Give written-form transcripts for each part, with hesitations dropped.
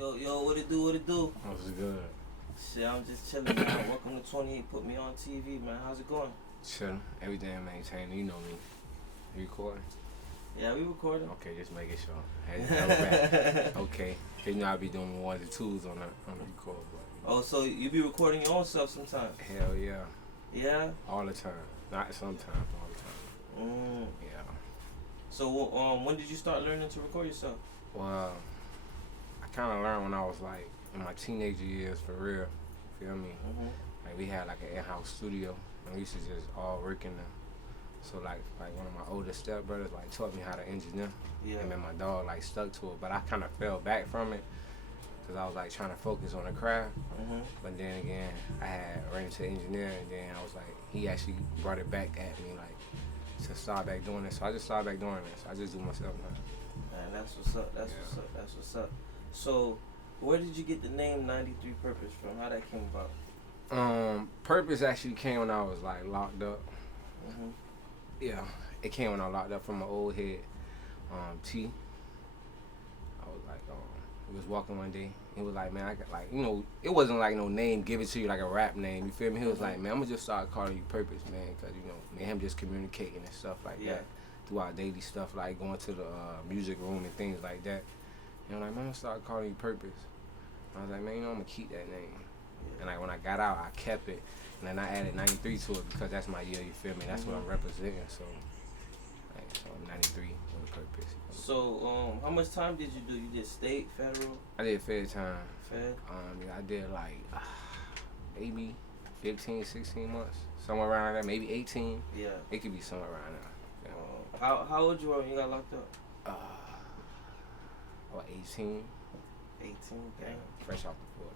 Yo, what it do, what it do? What's good? Shit, I'm just chilling, man. Welcome to 28PutMeOnTv, man. How's it going? Chillin'. Everything maintained. You know me. You recording? Yeah, we recording. Okay, just making sure. Had to double back. Okay. You know I be doing ones and twos on the record. But Oh, so you be recording your own stuff sometimes? hell yeah. Yeah? All the time. Not sometimes, all the time. Yeah. So, when did you start learning to record yourself? Well, I kind of learned when I was like in my teenager years, for real. Feel me? Like we had like an in-house studio, and we used to just all work in there. So like one of my older stepbrothers like taught me how to engineer, Yeah. and then my dog like stuck to it. But I kind of fell back from it because I was like trying to focus on the craft. But then again, I had ran into engineering, and then I was like, he actually brought it back at me like to start back doing it. So I just started back doing this. I just do myself now. Man, that's what's up. That's what's up. So, where did you get the name 93 Purpose from? How that came about? Purpose actually came when I was like locked up. Mm-hmm. Yeah, it came when I was locked up from my old head, T. I was like, he was walking one day. He was like, man, I got like, it wasn't like no name given to you like a rap name. You feel me? He was like, man, I'm gonna just start calling you Purpose, man, because me and him just communicating and stuff like that through our daily stuff, like going to the music room and things like that. And I'm like, man, I'm gonna start calling you Purpose. I was like, man, I'm gonna keep that name. And like when I got out, I kept it, and then I added 93 to it because that's my year. You feel me? That's what I'm representing. So, I'm 93 with a purpose. So, how much time did you do? You did state, federal? I did Fed time. Fed? Yeah, I did like maybe 15, 16 months, somewhere around there. Maybe 18. Yeah. It could be somewhere around there. Yeah. How old you were when you got locked up? What, 18? 18. Yeah, fresh off the 40s.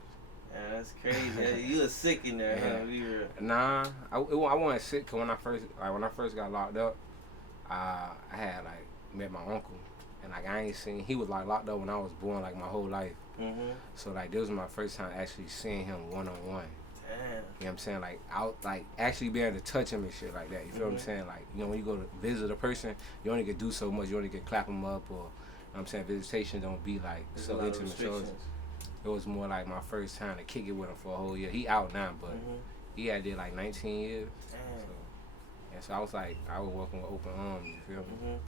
Yeah, that's crazy. You was sick in there, huh? Be real. Nah, I wasn't sick because when I first got locked up, I had like met my uncle, and like I ain't seen, he was like locked up when I was born, like my whole life. So like this was my first time actually seeing him one on one. Damn. You know what I'm saying? Like out, like actually being able to touch him and shit like that. You feel what I'm saying? Like when you go to visit a person, you only can do so much. You only can clap them up, or you know what I'm saying, visitation don't be like There's so intimate. So it was more like my first time to kick it with him for a whole year. He out now, but he had did like 19 years. So I was like, I was welcome with open arms. You feel me?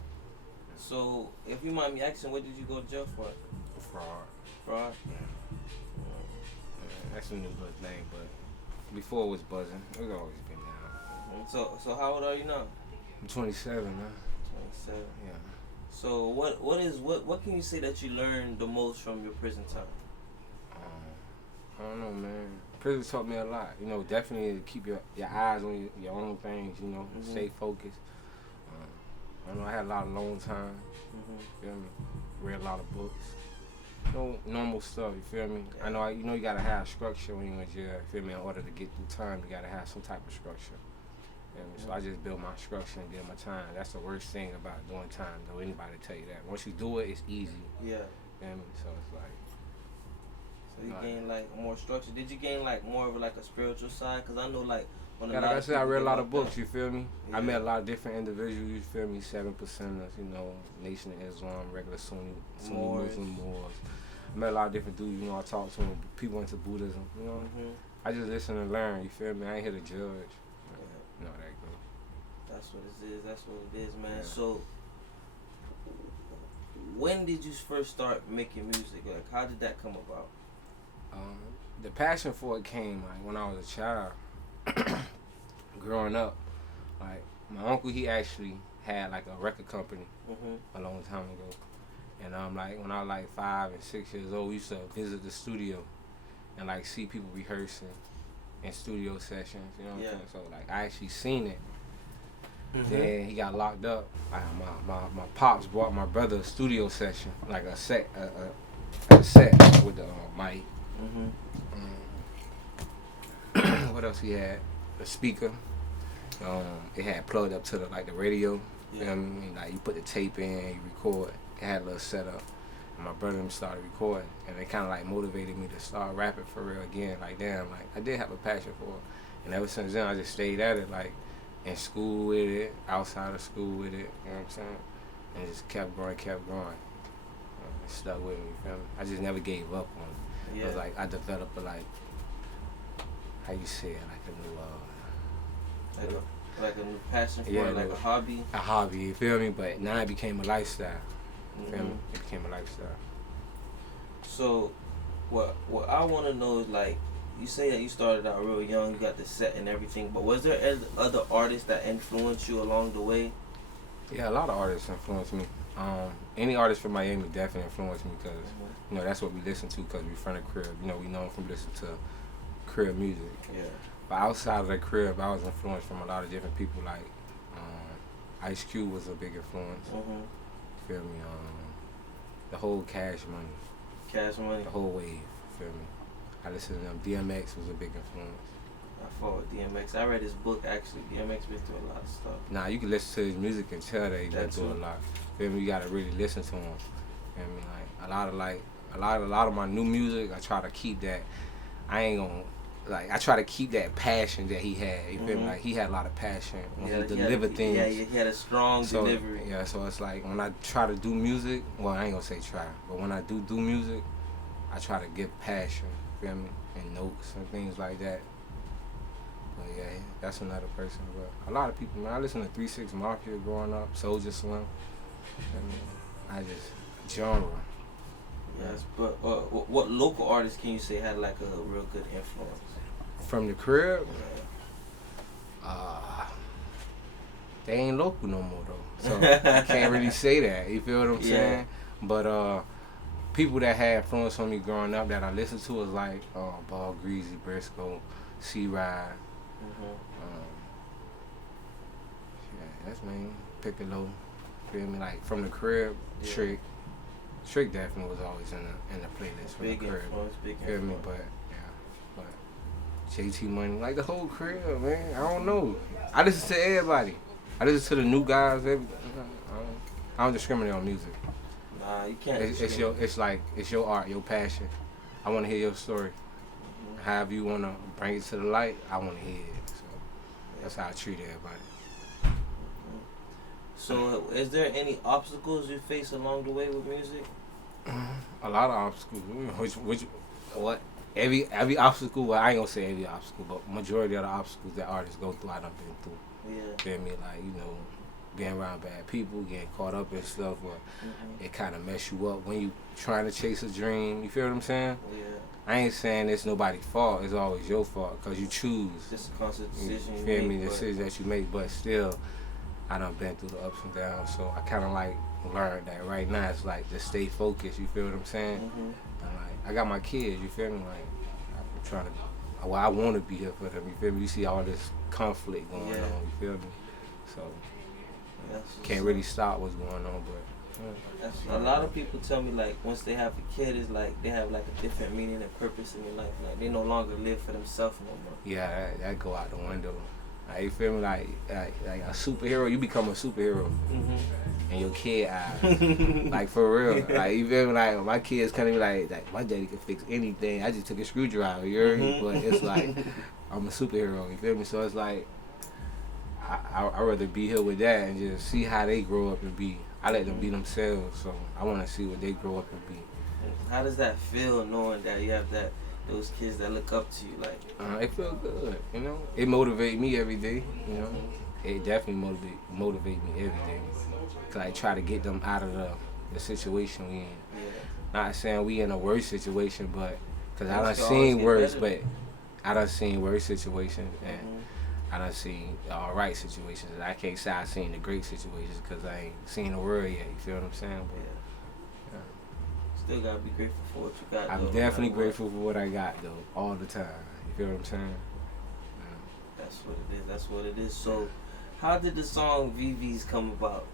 So if you mind me asking, what did you go to jail for? Fraud. Yeah, that's a new good thing, but before it was buzzing. It's always been down. So how old are you now? I'm 27 now. 27. Yeah. So what can you say that you learned the most from your prison time? I don't know, man. Prison taught me a lot. Definitely to keep your eyes on your own things. Stay focused. I had a lot of alone time. Feel me? Read a lot of books. Normal stuff. You feel me? I know. You gotta have structure when you're in jail. You feel me? In order to get through time, you gotta have some type of structure. Feel me? So I just built my structure and did my time. That's the worst thing about doing time. Though anybody tell you that. Once you do it, it's easy. Yeah. Feel me? So it's like. So you gain like more structure. Did you gain like more of like a spiritual side? Cause I know like when like I said, I read a lot of books. You feel me? Yeah. I met a lot of different individuals. You feel me? 7%ers. Nation of Islam, regular Sunni Muslim Moors. I met a lot of different dudes. I talked to them, people into Buddhism. I just listen and learn. You feel me? I ain't here to judge. That good. That's what it is. That's what it is, man. Yeah. So when did you first start making music? Like, how did that come about? The passion for it came like when I was a child. Growing up, like my uncle, he actually had like a record company a long time ago, and like when I was like 5 and 6 years old, we used to visit the studio and like see people rehearsing in studio sessions. You know what I'm saying? So like I actually seen it. Then he got locked up. My pops brought my brother a studio session, like a set with the mic. What else he had? A speaker. It had plugged up to the radio. You know what I mean? Like you put the tape in, you record. It had a little setup. And my brother and started recording, and it kind of like motivated me to start rapping for real again. Like damn, like I did have a passion for it, and ever since then I just stayed at it, like in school with it, outside of school with it. You know what I'm saying? And it just kept growing. it stuck with me. You feel me? I just never gave up on it. Yeah. It was like I developed a how you say it, like a new like a new passion for yeah, it, like a hobby. A hobby, you feel me? But now it became a lifestyle. You feel me? Mm-hmm. It became a lifestyle. So, what I want to know is, like, you say that you started out real young, you got the set and everything, but was there other artists that influenced you along the way? Yeah, a lot of artists influenced me. Any artist from Miami definitely influenced me because you know that's what we listen to because we from the crib. You know, we know from listening to crib music. Yeah. But outside of the crib, I was influenced from a lot of different people. Like Ice Cube was a big influence. Mm-hmm. Feel me? The whole Cash Money. Cash Money. The whole wave. Feel me? I listened to them. DMX was a big influence. I fought with DMX. I read his book actually. DMX been through a lot of stuff. Nah, you can listen to his music and tell that he's been through a lot. Feel me? You gotta really listen to him. Feel me? Like a lot of my new music, I try to keep that. I ain't gonna I try to keep that passion that he had. You feel me? Like he had a lot of passion when he delivered things. Yeah, he had a strong delivery. Yeah, so it's like when I try to do music, well, I ain't gonna say try, but when I do music, I try to give passion. Feel me? And notes and things like that. But yeah, that's another person. But a lot of people, man, I listen to 3-6 Mafia growing up, Soulja Slim. I just genre. Yes, but what local artists can you say had like a real good influence? From the crib? Yeah. They ain't local no more though, so I can't really say that. You feel what I'm saying? But people that had influence on me growing up that I listened to was like Ball Greasy, Briscoe, C-Ride. Yeah, that's me. Piccolo. Feel me? Like from the crib, Trick. Trick definitely was always in the playlist from Big the crib. Big feel me? But JT Money, like the whole crib, man. I don't know. I listen to everybody. I listen to the new guys. I don't discriminate on music. Nah, you can't. It's your art, your passion. I want to hear your story. However you want to bring it to the light, I want to hear it. So that's how I treat everybody. So, is there any obstacles you face along the way with music? A lot of obstacles. What? Every obstacle. Well, I ain't gonna say every obstacle, but majority of the obstacles that artists go through, I done been through. Yeah. Feel me? Like being around bad people, getting caught up in stuff, or it kind of mess you up when you trying to chase a dream. You feel what I'm saying? Yeah. I ain't saying it's nobody's fault. It's always your fault because you choose. Just a conscious decision. You feel me? Decisions that you make, but still, I done been through the ups and downs. So I kind of learned that right now it's just stay focused. You feel what I'm saying? And I got my kids. You feel me? I'm trying to. Well, I want to be here for them. You feel me? You see all this conflict going on. You feel me? So can't really stop what's going on, but. A lot of people tell me once they have a kid, it's they have a different meaning and purpose in their life. They no longer live for themselves no more. Yeah, that go out the window. You feel me? Like a superhero, you become a superhero in your kid eyes. For real. You feel me? My kids kind of be like my daddy can fix anything. I just took a screwdriver, you heard me? But it's I'm a superhero. You feel me? So it's I'd rather be here with that and just see how they grow up and be. I let them be themselves, so I want to see what they grow up and be. How does that feel knowing that you have those kids that look up to you? It feel good, you know. It motivates me every day, you know. It definitely motivate me every day. Cause I try to get them out of the situation we in. Yeah. Not saying we in a worse situation, but cause I done seen worse, but I done seen worse situations and I done seen alright situations. I can't say I seen the great situations because I ain't seen the world yet. You feel what I'm saying? But, still gotta be grateful for what you got. I'm definitely grateful for what I got though, all the time. You feel what I'm saying? That's what it is. That's what it is. So, how did the song VVS come about?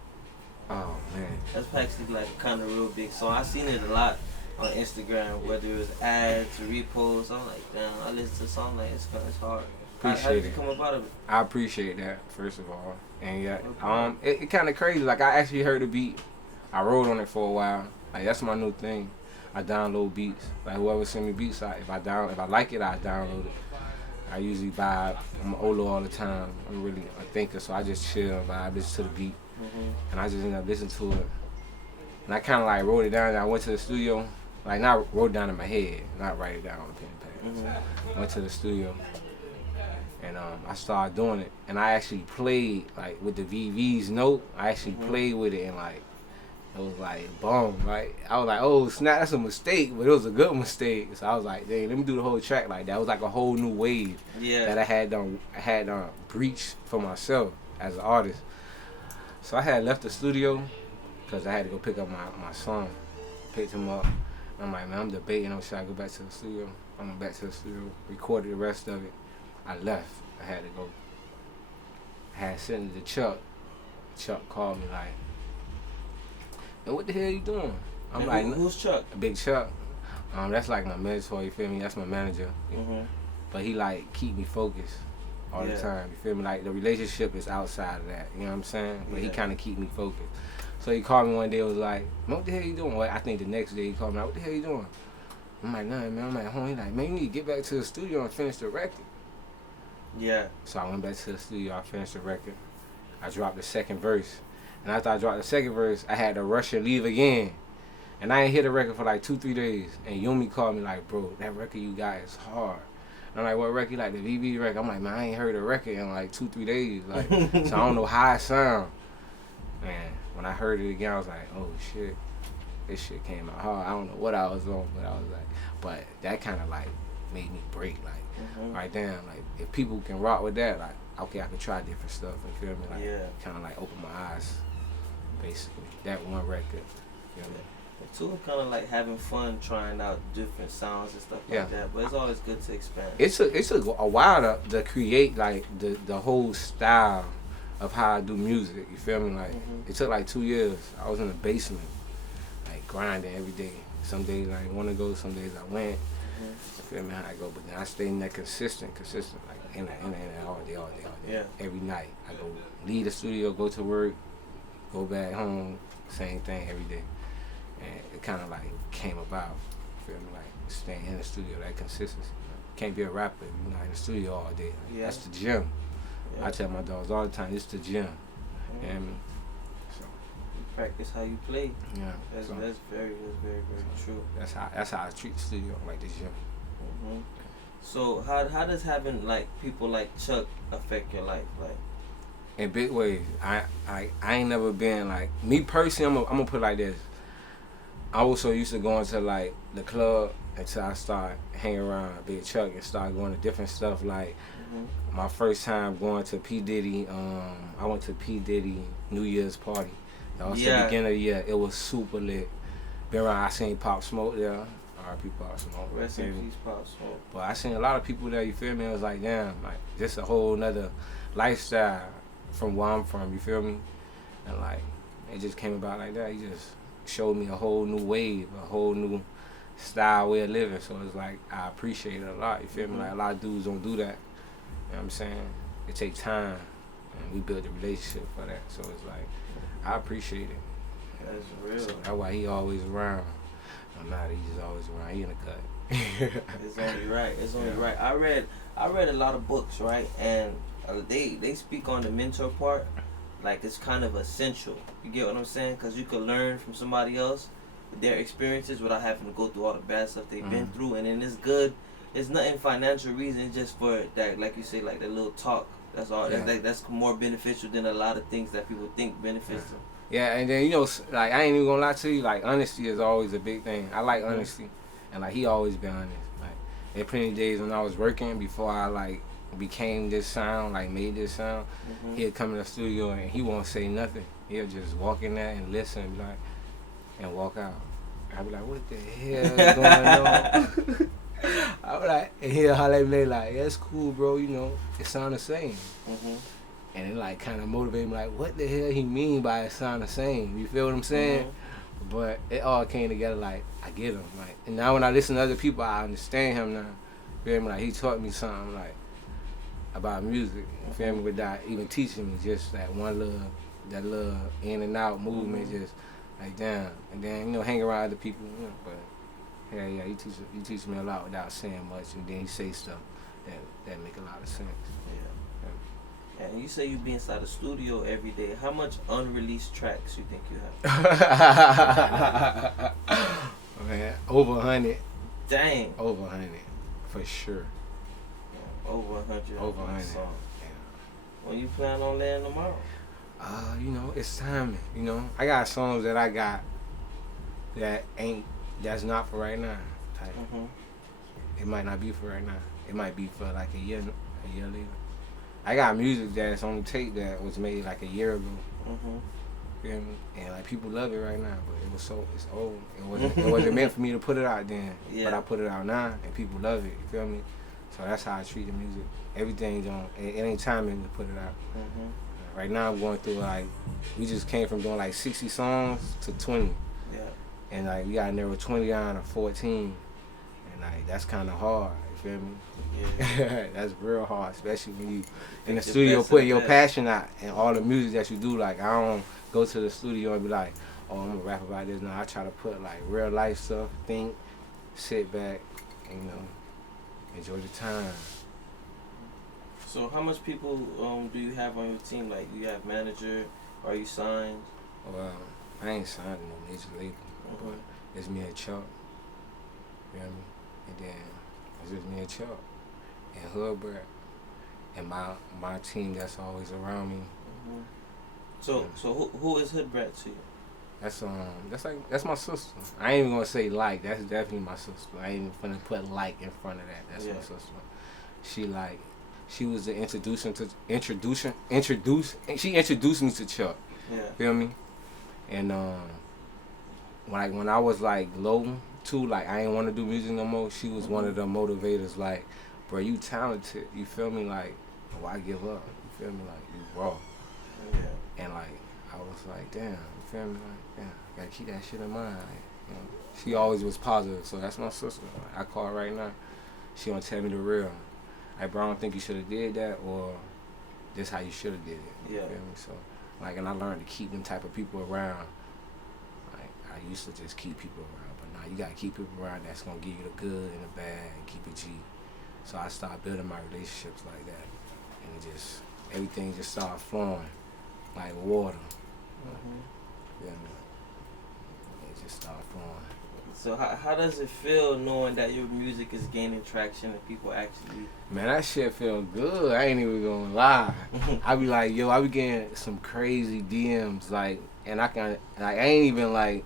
Oh man, that's actually a kind of real big song. I seen it a lot on Instagram, whether it was ads or reposts. I'm like, damn, I listen to the song it's hard. How did it come about of it? I appreciate that first of all, and it kind of crazy. I actually heard the beat. I wrote on it for a while. That's my new thing. I download beats. Whoever send me beats, if I like it, I download it. I usually vibe. I'm Olo all the time. I'm really a thinker, so I just chill, vibe, listen to the beat, and I just end up listening to it. And I kind of like wrote it down. And I went to the studio, like not wrote it down in my head, not write it down on a pen and pad. Went to the studio, and I started doing it. And I actually played like with the VVS note. I actually played with it, and like it was like boom. Like I was like, oh snap, that's a mistake, but it was a good mistake. So I was like, dang, let me do the whole track like that. It was like a whole new wave that I had breached for myself as an artist. So I had left the studio because I had to go pick up my son. Picked him up. I'm like, man, I'm debating. Should I go back to the studio? I went back to the studio, recorded the rest of it. I left. I had to go. I had sent it to Chuck. Chuck called me like, man, what the hell you doing? I'm and like, who's Chuck? Big Chuck. That's like my mentor, you feel me? That's my manager. But he like keep me focused all the time, you feel me? Like the relationship is outside of that, you know what I'm saying? But he kind of keep me focused. So he called me one day, was like, man, what the hell you doing? Well, I think the next day he called me like, what the hell you doing? I'm like, nah, man, I'm at home. He's like, man, you need to get back to the studio and finish the record. Yeah. So I went back to the studio, I finished the record. I dropped the second verse. And after I dropped the second verse, I had to rush and leave again. And I ain't hear the record for like 2-3 days. And Yumi called me like, bro, that record you got is hard. And I'm like, what record? Like the VV record. I'm like, man, I ain't heard a record in like 2-3 days. Like, so I don't know how it sound. Man, when I heard it again, I was like, oh shit, this shit came out hard. I don't know what I was on, but I was like, but that kind of like made me break. Like, right damn, like if people can rock with that, like, okay, I can try different stuff. You feel me? Like, kind of like open my eyes. Basically, that one record. You know? Too, kind of like having fun trying out different sounds and stuff like that. But it's always good to expand. It took a while to create like the whole style of how I do music. You feel me? Like it took like 2 years. I was in the basement, like grinding every day. Some days I didn't want to go. Some days I went. You feel me? How I go, but then I stayed in that consistent, like in that all day. Yeah. Every night I go leave the studio, go to work, go back home, same thing every day. And it kind of like came about, feel me, like staying in the studio, that consistency. Can't be a rapper if you're not in the studio all day. Like, that's the gym. I tell my dogs all the time, it's the gym. You know what I mean? So, you practice how you play. Yeah. That's very true. That's how I treat the studio, like the gym. So how does having like people like Chuck affect your life? Like in big ways. I ain't never been like, me personally, I'm gonna put it like this. I also used to going to like the club until I started hanging around Big Chuck and started going to different stuff. Like my first time going to P Diddy, I went to P Diddy New Year's party. That was the beginning of the year. It was super lit. Been around, I seen Pop Smoke there. R.I.P. Pop Smoke. Rest in peace, Pop Smoke. But I seen a lot of people there. You feel me? I was like, damn, like just a whole nother lifestyle from where I'm from. You feel me? And like it just came about like that. He just showed me a whole new wave, a whole new style way of living. So it's like I appreciate it a lot. You feel me? Like a lot of dudes don't do that. You know what I'm saying? It takes time, and we build a relationship for that. So it's like I appreciate it. That's real. So that's why he always around. I'm not. He's just always around. He in the cut. It's only right. It's only right. I read a lot of books, right, and they speak on the mentor part. Like it's kind of essential. You get what I'm saying? Because you could learn from somebody else, their experiences, without having to go through all the bad stuff they've been through. And then it's good. It's nothing financial reason. It's just for that, like you say, like that little talk. That's all. Yeah. That's more beneficial than a lot of things that people think benefits them. Yeah, and then like I ain't even gonna lie to you. Like honesty is always a big thing. I like honesty, and like he always been honest. Like there plenty of days when I was working before I like became this sound, like made this sound, he'd come in the studio and he won't say nothing. He'll just walk in there and listen, like, and walk out. I'd be like, what the hell is going on? I be like, and he'll holler at me like, yeah, it's cool, bro, you know, it sound the same. And it like kind of motivated me, like, what the hell he mean by it sound the same? You feel what I'm saying? But it all came together, like, I get him. Like, and now when I listen to other people, I understand him now. You feel me? Like, he taught me something, like, about music, you feel me, without even teaching me, just that that little in and out movement, just like damn. And then, you know, hang around other people, you know, but yeah, you teach me a lot without saying much, and then you say stuff that make a lot of sense. And you say you be inside the studio every day. How much unreleased tracks you think you have? Man, over 100. Dang. Over 100, for sure. Over 100. Over 100. Songs. Yeah. When you plan on laying tomorrow? You know, it's timing. You know, I got songs that I got that's not for right now. Type. It might not be for right now. It might be for like a year later. I got music that's on tape that was made like a year ago. Feel me? And like people love it right now, but it's old. It wasn't meant for me to put it out then. Yeah. But I put it out now and people love it. You feel me? So that's how I treat the music. Everything's on. It ain't timing to put it out. Right now I'm going through like, we just came from doing like 60 songs to 20. Yeah. And like we got to narrow 20 down to 14. And like that's kind of hard. You feel me? Yeah. That's real hard, especially when you in the studio putting your passion out and all the music that you do. Like I don't go to the studio and be like, oh, I'm gonna rap about this. Now I try to put like real life stuff, think, sit back, and, you know, enjoy the time. So how much people do you have on your team? Like you have manager, are you signed? Well, I ain't signed to no major label, but it's me and Chuck. You know what I mean? And then it's just me and Chuck and Hoodbrat and my team that's always around me. So who is Hoodbrat to you? That's my sister. I ain't even gonna say like. That's definitely my sister. I ain't even gonna put like in front of that. That's my sister. She was the she introduced me to Chuck. Yeah. Feel me? And when I was like low too, like I ain't want to do music no more. She was one of the motivators. Like, bro, you talented. You feel me? Like, why give up? You feel me? Like you raw. Yeah. And like I was like, damn. You feel me? Like, damn. Gotta keep that shit in mind. Like, you know, she always was positive. So that's my sister. Like, I call her right now. She gonna tell me the real. Like, bro, I don't think you should have did that, or this how you should have did it. You feel me? So, like, and I learned to keep them type of people around. Like, I used to just keep people around, but now you gotta keep people around that's gonna give you the good and the bad and keep it G. So I started building my relationships like that, and everything just started flowing like water. You know? It just started flowing. So how does it feel knowing that your music is gaining traction and people actually... Man, that shit feel good. I ain't even gonna lie. I be like, yo, I be getting some crazy DMs, like, and I ain't even like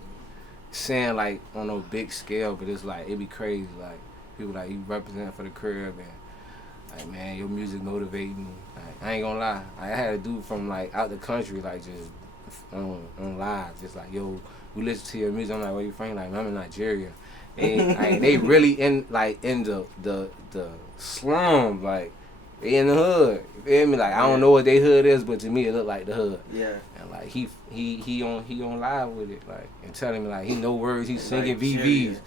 saying like on no big scale, but it's like, it be crazy. Like, people like, you represent for the crib, and like, man, your music motivate me. Like, I ain't gonna lie. I had a dude from like out the country, like just on live, just like, yo, we listen to your music. I'm like, where you from? Like, I'm in Nigeria. And they really in the slum, like they in the hood. You feel me? Like I don't know what they hood is, but to me it look like the hood. Yeah. And like he on live with it, like, and telling me like he know words. He's singing VVS.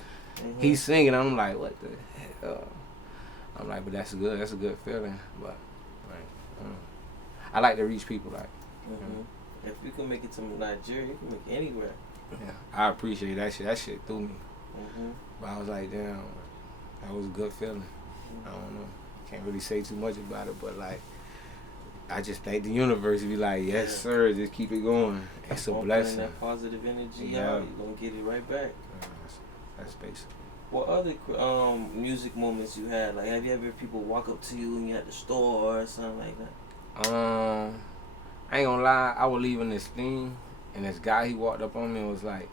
He's singing. I'm like, what the hell? I'm like, but that's good. That's a good feeling. But like, I like to reach people. Like, if you can make it to Nigeria, you can make it anywhere. Yeah, I appreciate that shit. That shit threw me. But I was like, damn, that was a good feeling. I don't know. Can't really say too much about it, but like, I just thank the universe. Be like, yes, sir, just keep it going. It's a blessing. That positive energy out, you're gonna get it right back. That's basic. What other music moments you had? Like, have you ever people walk up to you and you at the store or something like that? I ain't gonna lie. I was leaving this thing, and this guy, he walked up on me and was like,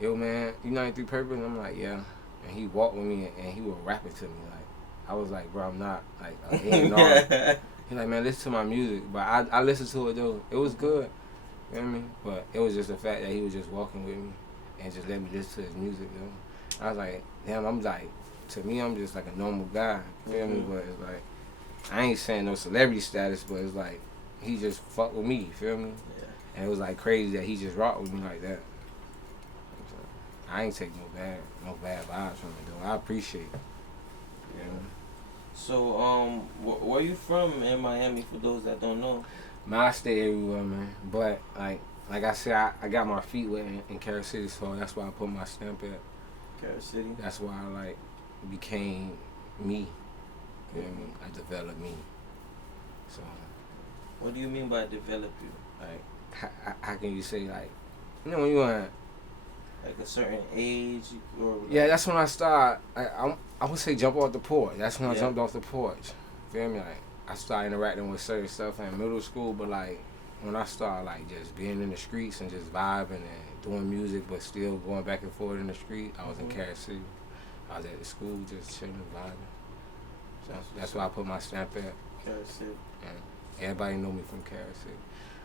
yo, man, you 93 Purpose? And I'm like, yeah. And he walked with me, and he was rapping to me. Like, I was like, bro, I'm not. Like, he ain't know. He like, man, listen to my music. But I listened to it, though. It was good. You know what I mean? But it was just the fact that he was just walking with me and just let me listen to his music, you know? I was like, damn, I'm like, to me, I'm just like a normal guy. You feel me? But it's like, I ain't saying no celebrity status, but it's like, he just fucked with me, you feel me? Yeah. And it was like crazy that he just rocked with me like that. I ain't take no bad vibes from it though. I appreciate it. You know? So where you from in Miami for those that don't know? Man, I stay everywhere, man. But like I said, I got my feet wet in Carol City, so that's why I put my stamp at Carol City. That's why I like became me. You know what I mean? I developed me. So What do you mean by develop you? Like, how can you say, like, you know, when you want, Like a certain age, or like, yeah, that's when I start. I would say jump off the porch. That's when I Yeah. jumped off the porch. Feel me? Like, I started interacting with certain stuff in middle school, but like when I started like just being in the streets and just vibing and doing music, but still going back and forth in the street, I was in Carrot City. I was at the school just chilling, vibing. So that's why I put my stamp at. Carrot City. And everybody know me from Carrot City.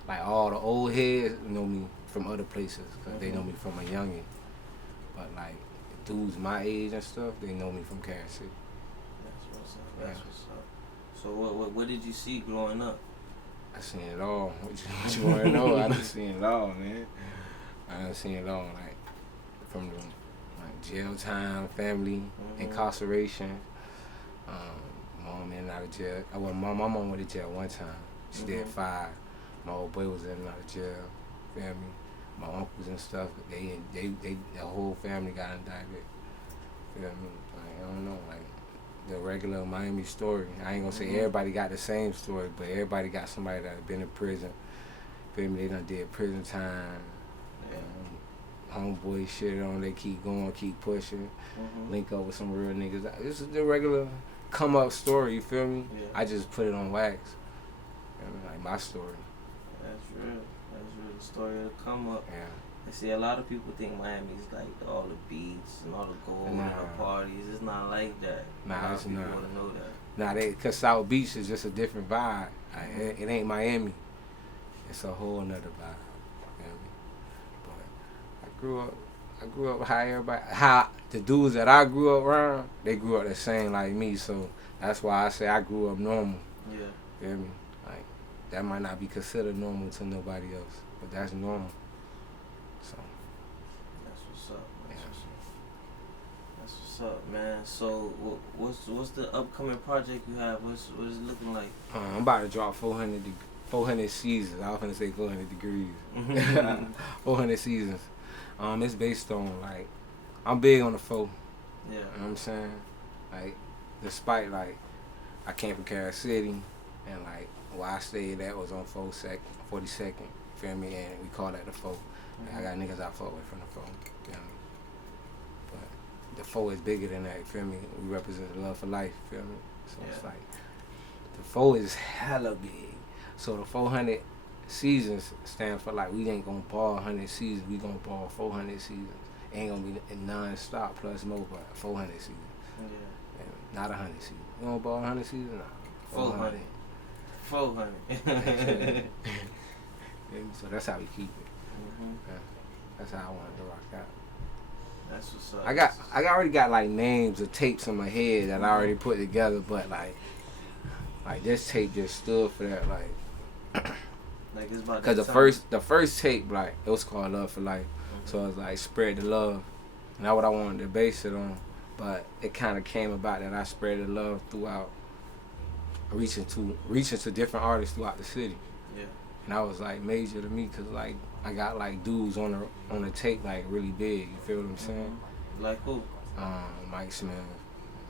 Like all the old heads know me from other places because they know me from a youngin'. But like dudes my age and stuff, they know me from Carrot City. That's what's up. That's what's up. So what did you see growing up? I seen it all. What you want to know? I done seen it all, man. I done seen it all. Like from the like jail time, family, incarceration. Mom in and out of jail. My mom went to jail one time. She did 5. My old boy was in and out of jail. Feel me? My uncles and stuff. They the whole family got indicted. Feel me? Like, I don't know, like the regular Miami story. I ain't gonna say everybody got the same story, but everybody got somebody that been in prison. Feel me? They done did prison time. Homeboy shit on. They keep going, keep pushing. Link up with some real niggas. This is the regular come up story. You feel me? Yeah. I just put it on wax. Feel me? Like my story. That's real. That's real. The story of the come up. Yeah. I see a lot of people think Miami's like all the beats and all the gold and the parties. It's not like that. Nah, it's not. Want to know that. Nah, cause South Beach is just a different vibe. It ain't Miami. It's a whole nother vibe. You know what I mean? But I grew up how the dudes that I grew up around, they grew up the same like me. So that's why I say I grew up normal. Yeah. You feel me? Like that might not be considered normal to nobody else, but that's normal. So that's what's up. That's what's up, man. So what's the upcoming project you have? What is it looking like? I'm about to drop 400 seasons. I was gonna say 400 degrees. 400 seasons. It's based on like I'm big on the 4. Yeah. You know what I'm saying? Like despite like I came from Carrot City and like where I stayed at was on 42nd. Feel me? And we call that the 4. I got niggas I fuck with from the 4. You know? But the 4 is bigger than that. Feel me? We represent the love for life. Feel me? So it's like the 4 is hella big. So the 400 seasons stand for like we ain't gonna ball 100 seasons. We gonna ball 400 seasons. Ain't gonna be non-stop plus more, but 400 seasons. Yeah. And not 100 seasons. You gonna ball 100 seasons? Nah. 400. 400. So that's how we keep it. Yeah. That's how I wanted to rock out. That's what's up. I already got like names of tapes in my head that I already put together, but like this tape just stood for that, like it's about because the first tape, like it was called Love for Life, so it was like spread the love, and that's what I wanted to base it on. But it kind of came about that I spread the love throughout, reaching to different artists throughout the city. Yeah. And that was like major to me, cause like I got like dudes on the tape like really big. You feel what I'm saying? Like who? Mike Smith,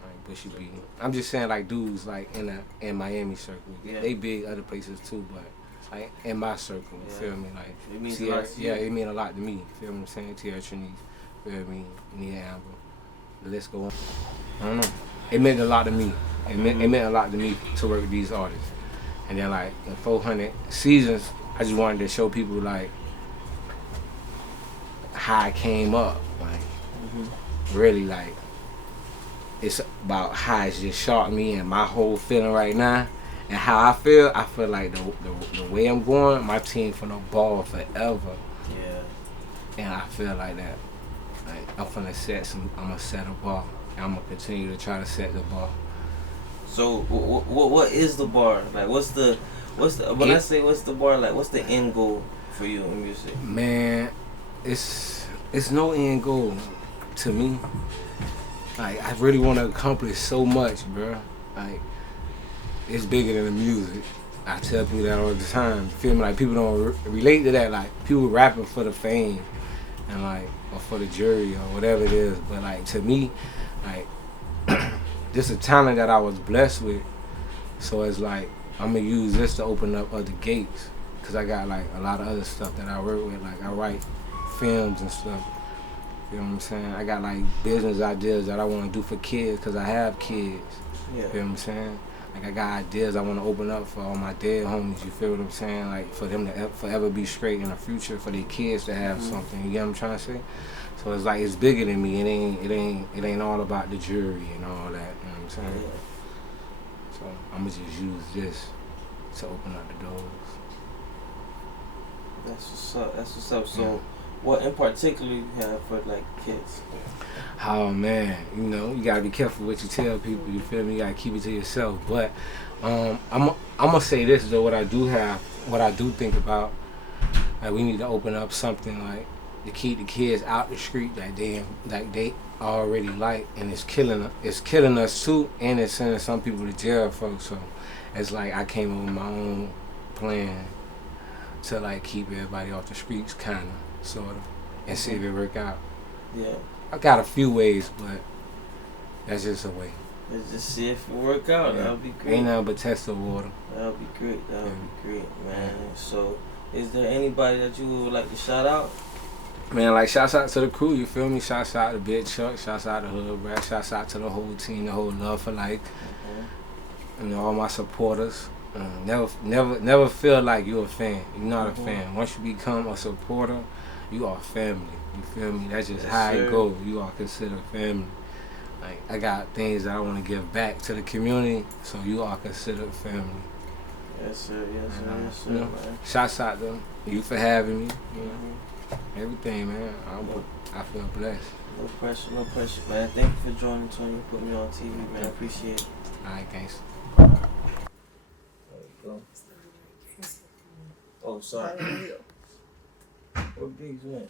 like Bushy B. I'm just saying like dudes like in Miami circle. Yeah. They big other places too, but like in my circle. You feel me? Like it means a lot to you. Yeah, it mean a lot to me. You feel what I'm saying? Tierra Trinise, feel me? Nia Amber. The list go on. I don't know. It meant a lot to me. It meant a lot to me to work with these artists. And then like in 400 seasons, I just wanted to show people like how I came up. Like really like it's about how it's just shot me and my whole feeling right now. And how I feel like the way I'm going, my team finna ball forever. Yeah. And I feel like that. Like I'm gonna set a bar. And I'm gonna continue to try to set the bar. So what is the bar? Like what's the when I say what's the bar, like what's the end goal for you in music? Man, it's no end goal to me. Like I really want to accomplish so much, bro. Like it's bigger than the music. I tell people that all the time. You feel me? Like people don't relate to that. Like people rapping for the fame and like or for the jury or whatever it is. But like to me, like this is a talent that I was blessed with. So it's like I'm gonna use this to open up other gates, cause I got like a lot of other stuff that I work with. Like I write films and stuff. You know what I'm saying? I got like business ideas that I want to do for kids, cause I have kids. Yeah. You know what I'm saying? Like I got ideas I want to open up for all my dead homies. You feel what I'm saying? Like for them to forever be straight in the future, for their kids to have something. You get what I'm trying to say? So it's like it's bigger than me. It ain't all about the jury and all that. You know what I'm saying? Yeah. So I'm gonna just use this to open up the doors. That's what's up. That's what's up. So, what in particular you have for like kids? Oh man, you know, you gotta be careful what you tell people. You feel me? You gotta keep it to yourself. But I'm gonna say this though. What I do think about, like we need to open up something like to keep the kids out the street that they already like, and it's killing us too, and it's sending some people to jail, folks. So it's like I came up with my own plan to like keep everybody off the streets, kinda, sorta, and see if it work out. Yeah. I got a few ways, but that's just a way. Let's just see if it work out. Yeah. That'll be great. Ain't nothing but test the water. That'll be great. That'll be great, man. So, is there anybody that you would like to shout out? Man, like shouts out to the crew, you feel me? Shouts out to Big Chuck, shouts out to Hood Brad, shouts out to the whole team, the whole Love for Life, and all my supporters. Never feel like you're a fan. You're not a fan. Once you become a supporter, you are family. You feel me? That's just how it goes. You are considered family. Like I got things that I want to give back to the community, so you are considered family. Yes, sir. Yes, sir. Yes, sir, you know, man. shouts out to you for having me. You know, everything, man. I feel blessed. No pressure, no pressure, man. Thank you for joining 28 Put Me On TV, man. I appreciate it. Alright, thanks. There you go. Oh, sorry. Where Biggs went?